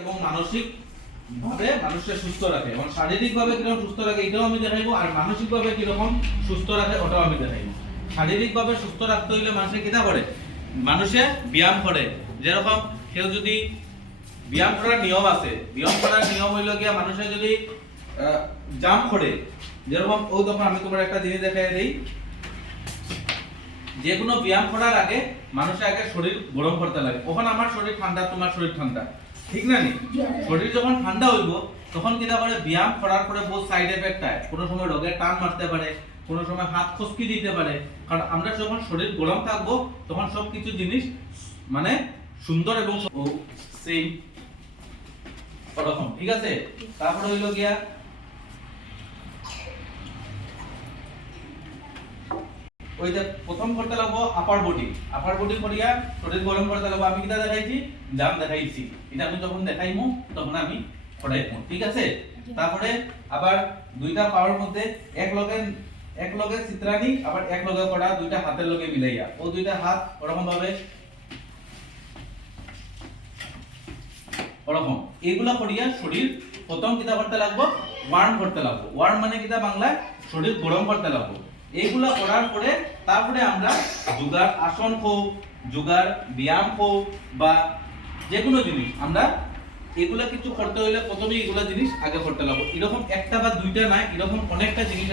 এবং মানসিক ভাবে মানুষকে সুস্থ রাখে এবং শারীরিক ভাবে কিরকম সুস্থ রাখে এটাও আমি দেখাইবো, আর মানসিক ভাবে কিরকম সুস্থ রাখে ওটাও আমি দেখাইবো। শারীরিক ভাবে সুস্থ রাখতে হইলে মানুষে কিটা করে, মানুষে ব্যায়াম করে। যেরকম কেউ যদি ব্যায়াম করার নিয়ম আছে, ব্যায়াম করার নিয়ম হইল গিয়া মানুষে যদি জাম্প করে, যেরকম ও তখন আমি তোমার একটা জিনিস দেখাই দিই, যে কোনো ব্যায়াম করার আগে মানুষের আগে শরীর গরম করতে লাগে। ওখানে আমার শরীর ঠান্ডা, তোমার শরীর ঠান্ডা, ঠিক না নি? শরীর যখন ঠান্ডা হইব তখন কিটা করে, ব্যায়াম করার পরে বহু সাইড এফেক্ট হয়। কোনো সময় রোগে টান মারতে পারে, কোনো সময় হাত খসকি দিতে পারে। কারণ আমরা যখন শরীর গরম থাকবো তখন সব কিছু জিনিস মানে সুন্দর এবং সেই ওরকম, ঠিক আছে? তারপরে হইল গিয়া ওই যে প্রথম করতে লাগবো আপার বডি করিয়া শরীর গরম করতে লাগবো। আমি কিটা দেখাইছি, জাম দেখাইছি। এটা আমি যখন দেখাইমু তখন আমি করাইমু, ঠিক আছে? তারপরে আবার দুইটা পাওয়ার মধ্যে এক লগে চিত্রানি, আবার এক লগে করা, দুইটা হাতের লগে মিলাইয়া ও দুইটা হাত ওরকম ভাবে ওরকম এগুলা করিয়া শরীর প্রথম কিটা করতে লাগবো, ওয়ার্ম করতে লাগবো। ওয়ার্ম মানে কিটা বাংলায় শরীর গরম করতে লাগবো। এইগুলা করার পরে তারপরে আমরা যোগার আসন হোক, যোগার ব্যায়াম হোক বা যে কোনো জিনিস আমরা এগুলা কিছু করতে হইলে প্রথমে এগুলা জিনিস আগে করতে লাগবো। এরকম একটা বা দুইটা নাই, এরকম অনেকটা জিনিস